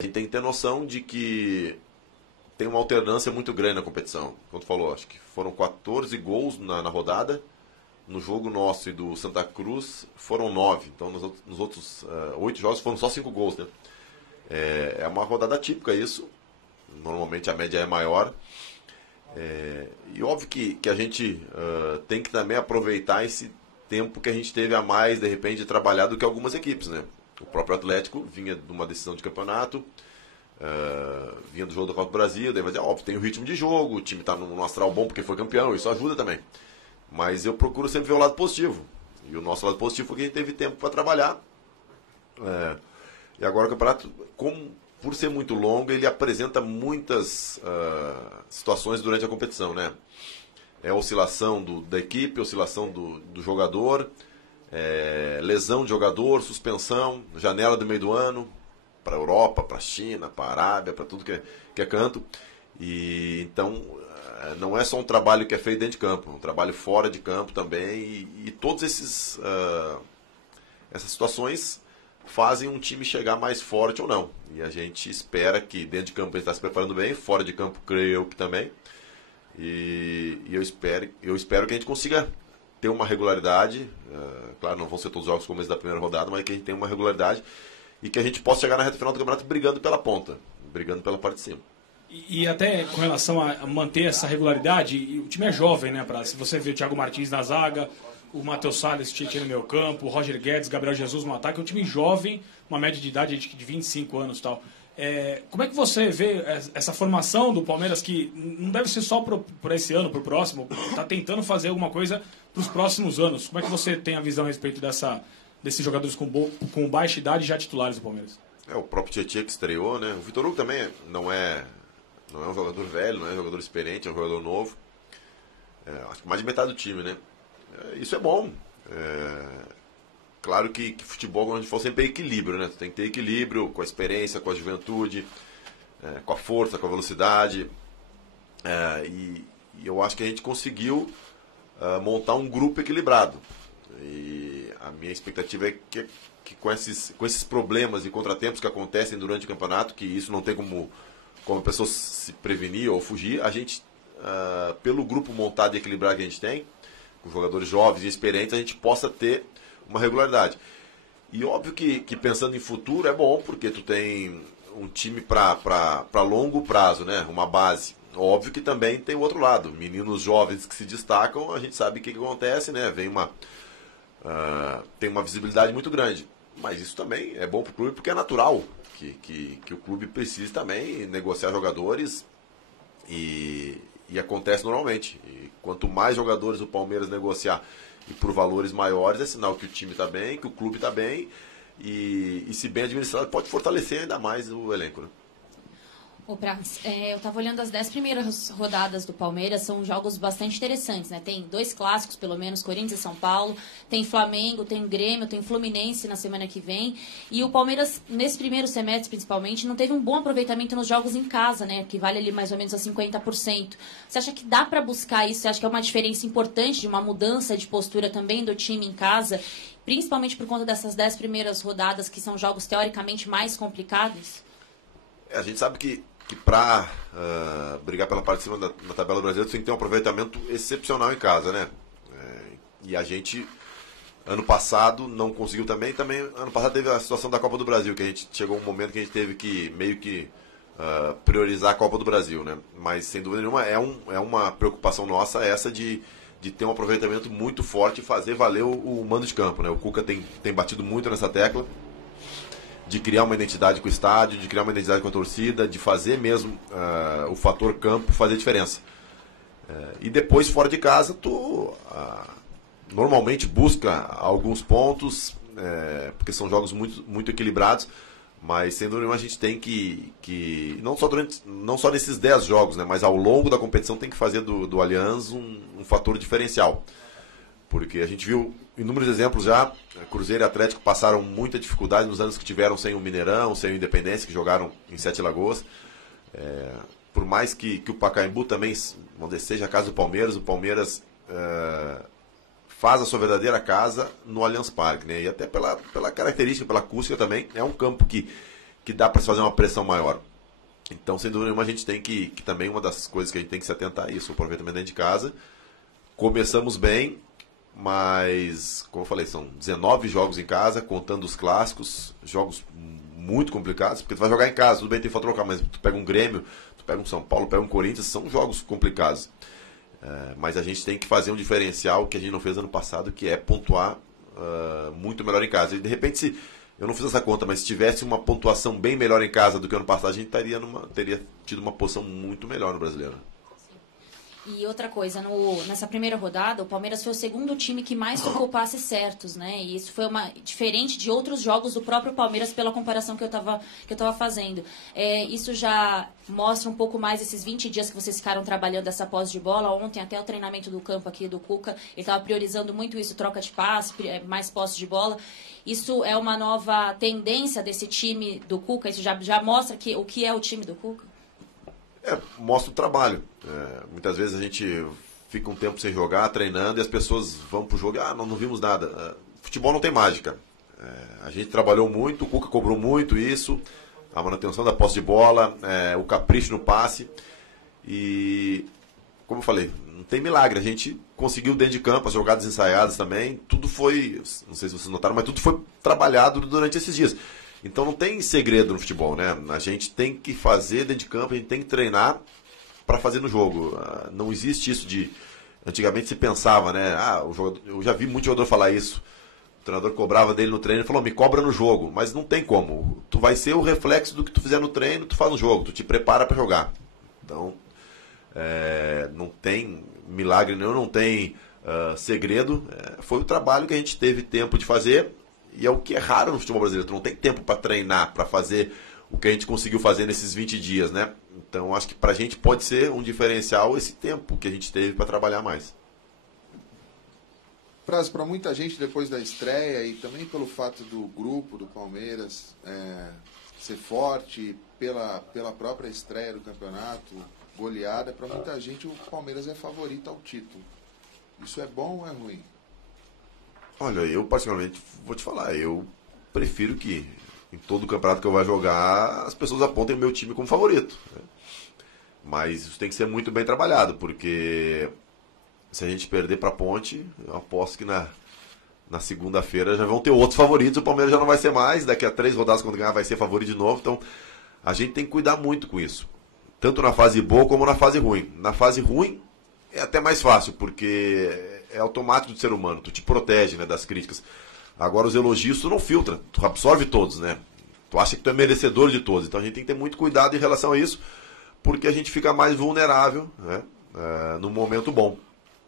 A gente tem que ter noção de que tem uma alternância muito grande na competição. Como tu falou, acho que foram 14 gols na rodada. No jogo nosso e do Santa Cruz foram 9. Então nos outros 8 jogos foram só 5 gols, né? É uma rodada típica isso. Normalmente a média é maior. E óbvio que a gente tem que também aproveitar esse tempo que a gente teve a mais, de repente, de trabalhar do que algumas equipes, né? O próprio Atlético vinha de uma decisão de campeonato, vinha do jogo da Copa do Brasil, daí vai dizer, óbvio, tem o ritmo de jogo, o time está num astral bom porque foi campeão, isso ajuda também. Mas eu procuro sempre ver o lado positivo. E o nosso lado positivo foi que a gente teve tempo para trabalhar. E agora o campeonato, por ser muito longo, ele apresenta muitas situações durante a competição, né? É oscilação da equipe, oscilação do jogador, lesão de jogador, suspensão, janela do meio do ano, para a Europa, para a China, para a Arábia, para tudo que é canto. E então não é só um trabalho que é feito dentro de campo, é um trabalho fora de campo também. E todas essas situações fazem um time chegar mais forte ou não. E a gente espera que dentro de campo ele está se preparando bem, fora de campo creio eu que também. E eu espero que a gente consiga ter uma regularidade. Claro, não vão ser todos os jogos como esse da primeira rodada, mas que a gente tenha uma regularidade e que a gente possa chegar na reta final do campeonato brigando pela ponta, brigando pela parte de cima. E até com relação a manter essa regularidade, o time é jovem, né? Se você vê o Thiago Martins na zaga, o Matheus Salles, Tietchan no meio campo, o Roger Guedes, Gabriel Jesus no ataque, é um time jovem, uma média de idade de 25 anos e tal. Como é que você vê essa formação do Palmeiras, que não deve ser só por esse ano, para o próximo, está tentando fazer alguma coisa para os próximos anos? Como é que você tem a visão a respeito desses jogadores com baixa idade já titulares do Palmeiras? O próprio Tietchan que estreou, né? O Vitor Hugo também não é um jogador velho, não é um jogador experiente, é um jogador novo. Acho que mais de metade do time, né? Isso é bom. Claro que futebol, quando a gente for, sempre é equilíbrio, né? Tu tem que ter equilíbrio com a experiência, com a juventude, com a força, com a velocidade. E eu acho que a gente conseguiu montar um grupo equilibrado. E a minha expectativa é que com esses problemas e contratempos que acontecem durante o campeonato, que isso não tem como a pessoa se prevenir ou fugir, a gente, pelo grupo montado e equilibrado que a gente tem, com jogadores jovens e experientes, a gente possa ter uma regularidade. E óbvio que pensando em futuro é bom, porque tu tem um time para longo prazo, né? Uma base. Óbvio que também tem o outro lado. Meninos jovens que se destacam, a gente sabe o que acontece, né? Tem uma visibilidade muito grande. Mas isso também é bom para o clube, porque é natural que o clube precise também negociar jogadores e acontece normalmente. E quanto mais jogadores o Palmeiras negociar e por valores maiores, é sinal que o time está bem, que o clube está bem e se bem administrado pode fortalecer ainda mais o elenco, né? Ô, Prats, eu estava olhando as 10 primeiras rodadas do Palmeiras, são jogos bastante interessantes, né? Tem 2 clássicos, pelo menos, Corinthians e São Paulo, tem Flamengo, tem Grêmio, tem Fluminense na semana que vem. E o Palmeiras, nesse primeiro semestre, principalmente, não teve um bom aproveitamento nos jogos em casa, né? Que vale ali mais ou menos a 50%. Você acha que dá para buscar isso? Você acha que é uma diferença importante de uma mudança de postura também do time em casa, principalmente por conta dessas 10 primeiras rodadas, que são jogos teoricamente mais complicados? A gente sabe que para brigar pela parte de cima da tabela brasileira, você tem que ter um aproveitamento excepcional em casa, né? E a gente, ano passado, não conseguiu também. Ano passado teve a situação da Copa do Brasil, que a gente chegou um momento que a gente teve que meio que priorizar a Copa do Brasil, né? Mas, sem dúvida nenhuma, é uma preocupação nossa essa de ter um aproveitamento muito forte e fazer valer o mando de campo, né? O Cuca tem batido muito nessa tecla de criar uma identidade com o estádio, de criar uma identidade com a torcida, de fazer mesmo o fator campo fazer diferença. E depois, fora de casa, tu normalmente busca alguns pontos, porque são jogos muito, muito equilibrados, mas sem dúvida nenhuma a gente tem que não só nesses 10 jogos, né, mas ao longo da competição tem que fazer do Allianz um fator diferencial. Porque a gente viu inúmeros exemplos já. Cruzeiro e Atlético passaram muita dificuldade nos anos que tiveram sem o Mineirão, sem o Independência, que jogaram em Sete Lagoas. Por mais que o Pacaembu também, vamos dizer, seja a casa do Palmeiras, o Palmeiras faz a sua verdadeira casa no Allianz Parque, né? E até pela característica, pela acústica também, é um campo que que dá para se fazer uma pressão maior. Então, sem dúvida nenhuma, a gente tem que também, uma das coisas que a gente tem que se atentar a isso, o aproveitamento dentro de casa. Começamos bem, mas, como eu falei, são 19 jogos em casa, contando os clássicos, jogos muito complicados, porque tu vai jogar em casa, tudo bem, tem fator local, mas tu pega um Grêmio, tu pega um São Paulo, pega um Corinthians, são jogos complicados. Mas a gente tem que fazer um diferencial que a gente não fez ano passado, que é pontuar muito melhor em casa. E, de repente, se eu não fiz essa conta, mas se tivesse uma pontuação bem melhor em casa do que ano passado, a gente teria tido uma posição muito melhor no Brasileiro. E outra coisa, nessa primeira rodada, o Palmeiras foi o segundo time que mais tocou passes certos, né? E isso foi diferente de outros jogos do próprio Palmeiras, pela comparação que eu tava fazendo. Isso já mostra um pouco mais esses 20 dias que vocês ficaram trabalhando essa posse de bola. Ontem, até o treinamento do campo aqui do Cuca, ele estava priorizando muito isso, troca de passe, mais posse de bola. Isso é uma nova tendência desse time do Cuca? Isso já mostra o que é o time do Cuca? Mostra o trabalho. Muitas vezes a gente fica um tempo sem jogar, treinando, e as pessoas vão pro jogo e não vimos nada. Futebol não tem mágica. A gente trabalhou muito, o Cuca cobrou muito isso, a manutenção da posse de bola, o capricho no passe. E, como eu falei, não tem milagre. A gente conseguiu dentro de campo, as jogadas ensaiadas também, tudo foi, não sei se vocês notaram, mas tudo foi trabalhado durante esses dias. Então não tem segredo no futebol, né? A gente tem que fazer dentro de campo, a gente tem que treinar para fazer no jogo. Não existe isso de... Antigamente se pensava, né? Eu já vi muito jogador falar isso. O treinador cobrava dele no treino e falou, me cobra no jogo. Mas não tem como. Tu vai ser o reflexo do que tu fizer no treino, tu faz no jogo. Tu te prepara para jogar. Então, não tem milagre nenhum, não tem segredo. Foi o trabalho que a gente teve tempo de fazer. E é o que é raro no futebol brasileiro. Tu não tem tempo para treinar, para fazer o que a gente conseguiu fazer nesses 20 dias, né? Então, acho que para a gente pode ser um diferencial esse tempo que a gente teve para trabalhar mais. Para muita gente, depois da estreia, e também pelo fato do grupo do Palmeiras ser forte, pela própria estreia do campeonato, goleada, para muita gente o Palmeiras é favorito ao título. Isso é bom ou é ruim? Olha, eu particularmente vou te falar, eu prefiro que em todo campeonato que eu vá jogar as pessoas apontem o meu time como favorito, né? Mas isso tem que ser muito bem trabalhado, porque se a gente perder para a Ponte, eu aposto que na segunda-feira já vão ter outros favoritos, o Palmeiras já não vai ser mais, daqui a 3 rodadas quando ganhar vai ser favorito de novo, então a gente tem que cuidar muito com isso, tanto na fase boa como na fase ruim. Na fase ruim é até mais fácil, porque é automático do ser humano, tu te protege, né, das críticas. Agora os elogios tu não filtra, tu absorve todos, né? Tu acha que tu é merecedor de todos, então a gente tem que ter muito cuidado em relação a isso, porque a gente fica mais vulnerável, né, no momento bom.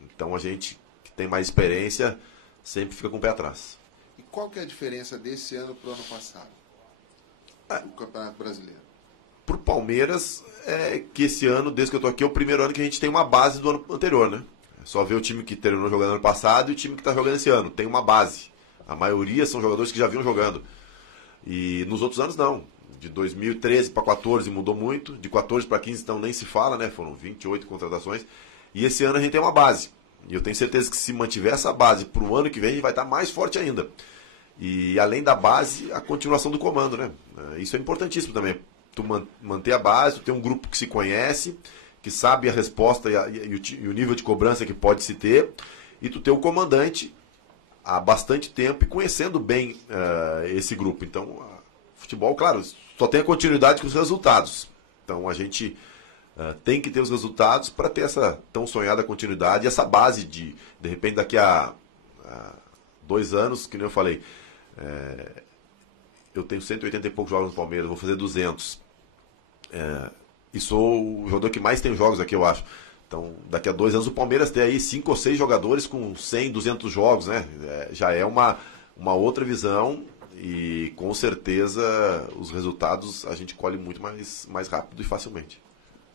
Então a gente que tem mais experiência sempre fica com o pé atrás. E qual que é a diferença desse ano para o ano passado? O Campeonato Brasileiro. Pro Palmeiras, que esse ano, desde que eu tô aqui, é o primeiro ano que a gente tem uma base do ano anterior, né? É só ver o time que terminou jogando ano passado e o time que está jogando esse ano. Tem uma base. A maioria são jogadores que já vinham jogando. E nos outros anos não. De 2013 para 14 mudou muito. De 14 para 15 então nem se fala, né? Foram 28 contratações. E esse ano a gente tem uma base. E eu tenho certeza que se mantiver essa base para o ano que vem, a gente vai estar mais forte ainda. E além da base, a continuação do comando, né? Isso é importantíssimo também. Tu manter a base, tu ter um grupo que se conhece, que sabe a resposta e o nível de cobrança que pode se ter, e tu ter o comandante há bastante tempo e conhecendo bem esse grupo. Então, futebol, claro, só tem a continuidade com os resultados. Então, a gente tem que ter os resultados para ter essa tão sonhada continuidade, essa base de repente, daqui a 2 anos, que nem eu falei, eu tenho 180 e poucos jogos no Palmeiras, vou fazer 200. E sou o jogador que mais tem jogos aqui, eu acho. Então, daqui a 2 anos o Palmeiras tem aí 5 ou 6 jogadores com 100, 200 jogos, né? Já é uma outra visão e com certeza os resultados a gente colhe muito mais rápido e facilmente.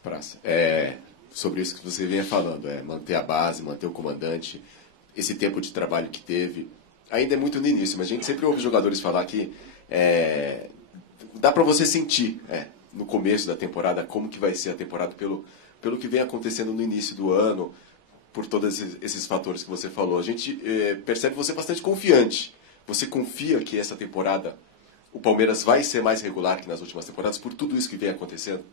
Praça, sobre isso que você vinha falando, manter a base, manter o comandante, esse tempo de trabalho que teve, ainda é muito no início, mas a gente sempre ouve jogadores falar que dá para você sentir, no começo da temporada, como que vai ser a temporada pelo que vem acontecendo no início do ano, por todos esses fatores que você falou. A gente percebe você bastante confiante. Você confia que essa temporada o Palmeiras vai ser mais regular que nas últimas temporadas por tudo isso que vem acontecendo?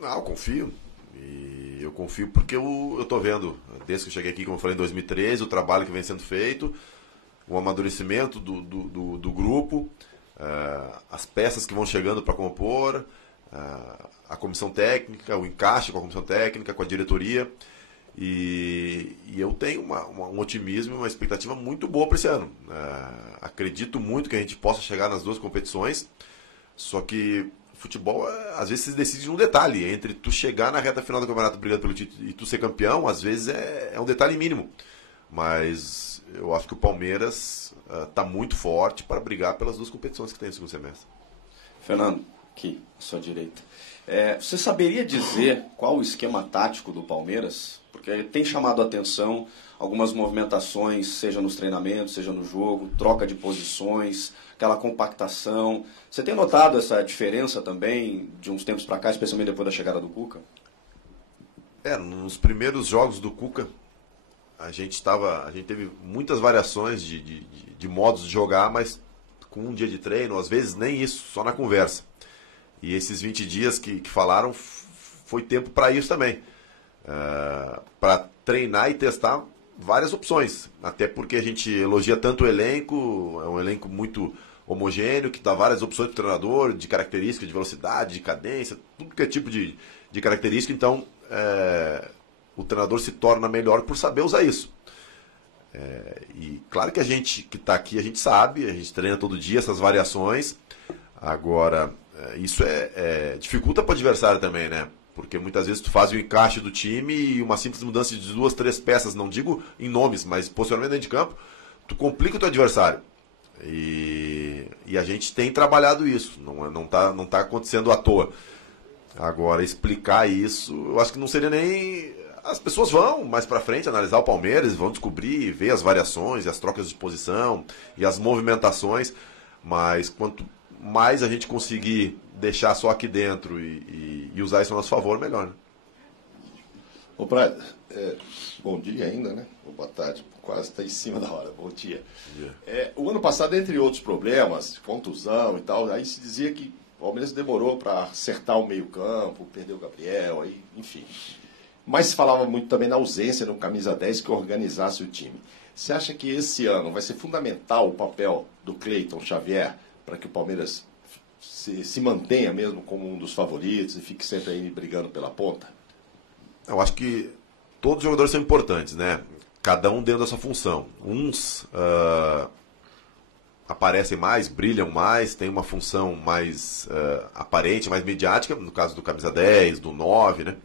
Não, eu confio. E eu confio porque eu estou vendo, desde que eu cheguei aqui, como eu falei, em 2013, o trabalho que vem sendo feito, o amadurecimento do grupo, as peças que vão chegando para compor, a comissão técnica, o encaixe com a comissão técnica, com a diretoria. E eu tenho um otimismo e uma expectativa muito boa para esse ano. Acredito muito que a gente possa chegar nas duas competições, só que futebol, às vezes, se decide num detalhe. Entre tu chegar na reta final do campeonato brigando pelo título e tu ser campeão, às vezes é um detalhe mínimo. Mas eu acho que o Palmeiras está muito forte para brigar pelas duas competições que tem no segundo semestre. Fernando, aqui, à sua direita. Você saberia dizer qual o esquema tático do Palmeiras? Porque tem chamado a atenção algumas movimentações, seja nos treinamentos, seja no jogo, troca de posições, aquela compactação. Você tem notado essa diferença também de uns tempos para cá, especialmente depois da chegada do Cuca? Nos primeiros jogos do Cuca, a gente teve muitas variações de modos de jogar, mas com um dia de treino, às vezes nem isso, só na conversa. E esses 20 dias que falaram, foi tempo para isso também. Para treinar e testar várias opções. Até porque a gente elogia tanto o elenco, é um elenco muito homogêneo, que dá várias opções para o treinador, de características, de velocidade, de cadência, tudo que é tipo de característica. Então, o treinador se torna melhor por saber usar isso. E claro que a gente que está aqui, a gente sabe, a gente treina todo dia essas variações. Agora, isso dificulta para o adversário também, né? Porque muitas vezes tu faz o encaixe do time e uma simples mudança de 2, 3 peças, não digo em nomes, mas posicionamento dentro de campo, tu complica o teu adversário. E a gente tem trabalhado isso, não tá acontecendo à toa. Agora, explicar isso, eu acho que não seria nem... As pessoas vão mais pra frente analisar o Palmeiras, vão descobrir, ver as variações, as trocas de posição e as movimentações, mas quanto mais a gente conseguir deixar só aqui dentro e usar isso a nosso favor, melhor, né? Ô Prado, bom dia ainda, né? Ou boa tarde, quase está em cima da hora. Bom dia. O ano passado, entre outros problemas, contusão e tal, aí se dizia que o Palmeiras demorou para acertar o meio-campo, perdeu o Gabriel, aí, enfim. Mas se falava muito também na ausência de um camisa 10 que organizasse o time. Você acha que esse ano vai ser fundamental o papel do Cleiton Xavier para que o Palmeiras se mantenha mesmo como um dos favoritos e fique sempre aí brigando pela ponta? Eu acho que todos os jogadores são importantes, né? Cada um dentro da sua função. Uns aparecem mais, brilham mais, têm uma função mais aparente, mais midiática, no caso do camisa 10, do 9, né?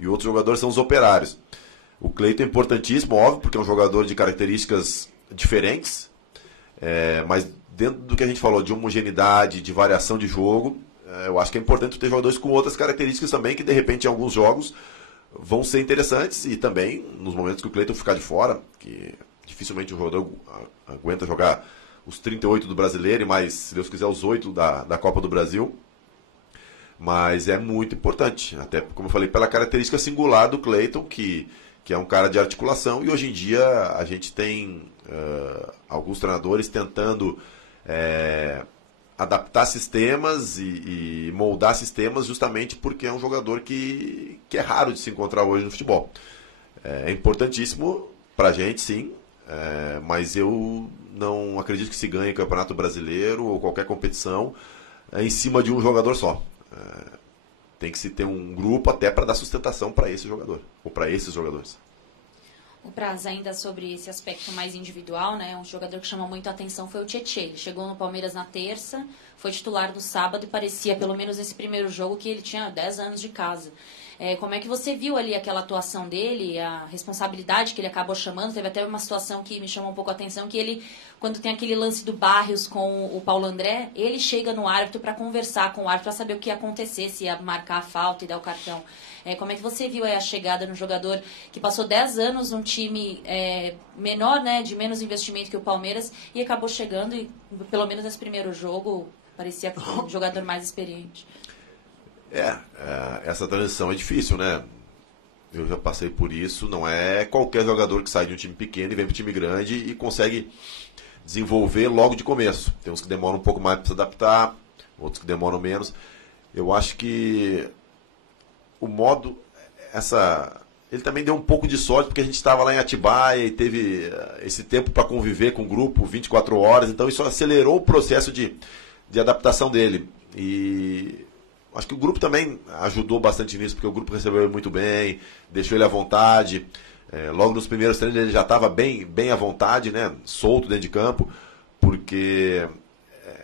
E outros jogadores são os operários. O Cleiton é importantíssimo, óbvio, porque é um jogador de características diferentes, mas dentro do que a gente falou, de homogeneidade, de variação de jogo, eu acho que é importante ter jogadores com outras características também, que de repente em alguns jogos vão ser interessantes, e também nos momentos que o Cleiton ficar de fora, que dificilmente o jogador aguenta jogar os 38 do Brasileiro e mais, se Deus quiser, os 8 da Copa do Brasil. Mas é muito importante, até como eu falei, pela característica singular do Cleiton, que é um cara de articulação, e hoje em dia a gente tem alguns treinadores tentando adaptar sistemas e moldar sistemas justamente porque é um jogador que é raro de se encontrar hoje no futebol. É importantíssimo pra gente, sim, mas eu não acredito que se ganhe Campeonato Brasileiro ou qualquer competição em cima de um jogador só. Tem que se ter um grupo até para dar sustentação para esse jogador, ou para esses jogadores. O Praz, ainda sobre esse aspecto mais individual, né? Um jogador que chamou muito a atenção foi o Tietê. Ele chegou no Palmeiras na terça, foi titular no sábado e parecia, pelo menos nesse primeiro jogo, que ele tinha 10 anos de casa. Como é que você viu ali aquela atuação dele, a responsabilidade que ele acabou chamando? Teve até uma situação que me chamou um pouco a atenção, que ele, quando tem aquele lance do Barrios com o Paulo André, ele chega no árbitro para conversar com o árbitro, para saber o que ia acontecer, se ia marcar a falta e dar o cartão. Como é que você viu aí a chegada no jogador que passou 10 anos num time menor, né, de menos investimento que o Palmeiras, e acabou chegando e, pelo menos nesse primeiro jogo, parecia um jogador mais experiente? Essa transição é difícil, né? Eu já passei por isso. Não é qualquer jogador que sai de um time pequeno e vem para um time grande e consegue desenvolver logo de começo. Tem uns que demoram um pouco mais para se adaptar, outros que demoram menos. Eu acho que o modo, ele também deu um pouco de sorte, porque a gente estava lá em Atibaia e teve esse tempo para conviver com o grupo 24 horas, então isso acelerou o processo de adaptação dele. E acho que o grupo também ajudou bastante nisso, porque o grupo recebeu ele muito bem, deixou ele à vontade. Logo nos primeiros treinos ele já estava bem à vontade, né? Solto dentro de campo, porque,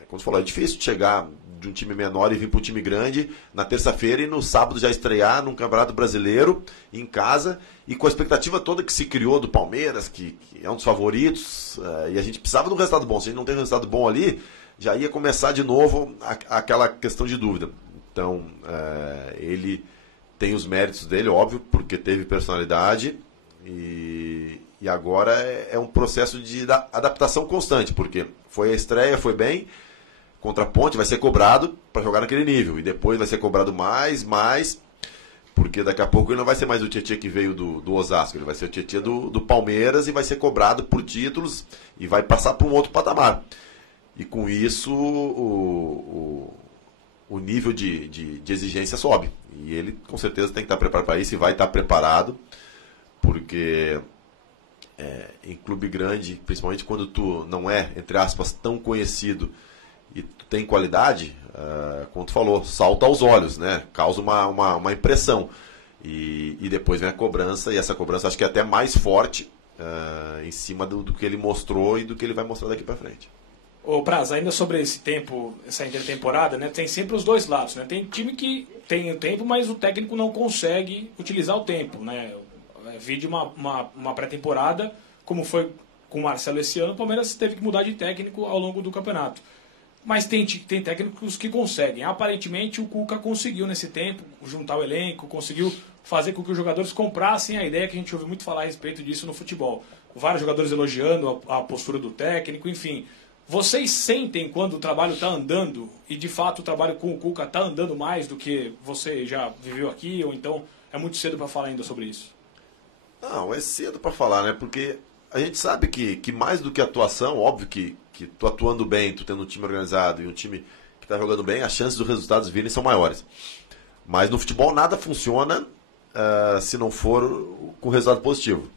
como você falou, é difícil chegar de um time menor e vir para um time grande na terça-feira e no sábado já estrear num Campeonato Brasileiro em casa e com a expectativa toda que se criou do Palmeiras, que é um dos favoritos, e a gente precisava de um resultado bom. Se a gente não tem um resultado bom ali, já ia começar de novo aquela questão de dúvida. Então, ele tem os méritos dele, óbvio, porque teve personalidade e agora é um processo de adaptação constante, porque foi a estreia, foi bem, contra a Ponte vai ser cobrado para jogar naquele nível, e depois vai ser cobrado mais, porque daqui a pouco ele não vai ser mais o Tietê que veio do Osasco, ele vai ser o Tietê do Palmeiras e vai ser cobrado por títulos e vai passar para um outro patamar. E com isso o nível de exigência sobe. E ele com certeza tem que estar preparado para isso e vai estar preparado, porque em clube grande, principalmente quando tu não é, entre aspas, tão conhecido e tu tem qualidade, como tu falou, salta aos olhos, né? Causa uma impressão. E depois vem a cobrança, e essa cobrança acho que é até mais forte em cima do que ele mostrou e do que ele vai mostrar daqui para frente. Ô Praz, ainda sobre esse tempo, essa intertemporada, né, tem sempre os dois lados, né? Tem time que tem o tempo, mas o técnico não consegue utilizar o tempo, né? Vi de uma pré-temporada, como foi com o Marcelo esse ano, o Palmeiras teve que mudar de técnico ao longo do campeonato. Mas tem técnicos que conseguem. Aparentemente o Cuca conseguiu nesse tempo juntar o elenco, conseguiu fazer com que os jogadores comprassem a ideia que a gente ouve muito falar a respeito disso no futebol. Vários jogadores elogiando a postura do técnico, enfim. Vocês sentem quando o trabalho está andando, e de fato o trabalho com o Cuca está andando mais do que você já viveu aqui, ou então é muito cedo para falar ainda sobre isso? Não, é cedo para falar, né? Porque a gente sabe que mais do que atuação, óbvio que tu atuando bem, tu tendo um time organizado e um time que está jogando bem, as chances dos resultados virem são maiores. Mas no futebol nada funciona se não for com resultado positivo.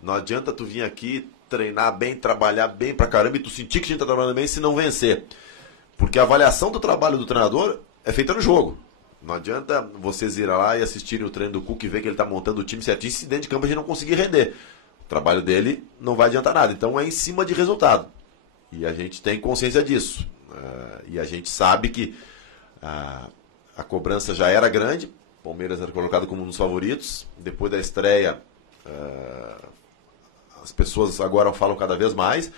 Não adianta tu vir aqui treinar bem, trabalhar bem pra caramba e tu sentir que a gente tá trabalhando bem se não vencer. Porque a avaliação do trabalho do treinador é feita no jogo. Não adianta vocês irem lá e assistirem o treino do Cuca e ver que ele tá montando o time certinho se dentro de campo a gente não conseguir render. O trabalho dele não vai adiantar nada. Então é em cima de resultado. E a gente tem consciência disso. E a gente sabe que a cobrança já era grande. O Palmeiras era colocado como um dos favoritos. Depois da estreia, as pessoas agora falam cada vez mais,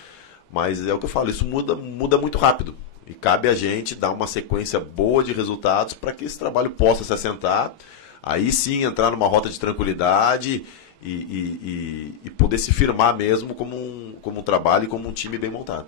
mas é o que eu falo, isso muda muito rápido. E cabe a gente dar uma sequência boa de resultados para que esse trabalho possa se assentar, aí sim entrar numa rota de tranquilidade e poder se firmar mesmo como um trabalho e como um time bem montado.